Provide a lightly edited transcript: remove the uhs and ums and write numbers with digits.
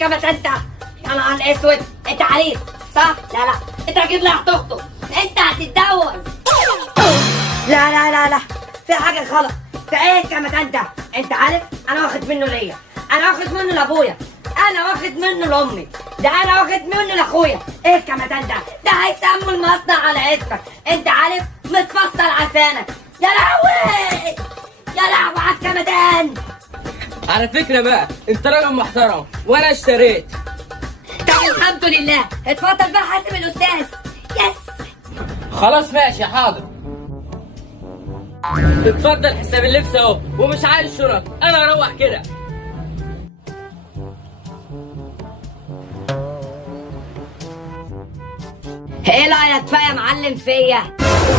كمان انت؟ يا نهار اسود، انت عريس صح؟ لا انت اكيد رايح تخطب، انت هتتجوز. لا في حاجه غلط. في ايه كمان انت عارف انا واخد منه ليا، انا واخد منه لابويا، انا واخد منه لامي، ده انا واخد منه لاخويا. ايه كمان ده هيسموا المصنع على اسمك، انت عارف متفصل عشانك. يا لهوي يا لهوي على الكمدان. على فكرة بقى انت راجل محترم وانا اشتريت. طب الحمد لله، اتفضل بقى حاسب الاستاذ. يس. خلاص ماشي حاضر. اتفضل حساب اللبس اهو، ومش عايز شنط، انا اروح كده. ايه رايك بقى يا معلم فيا؟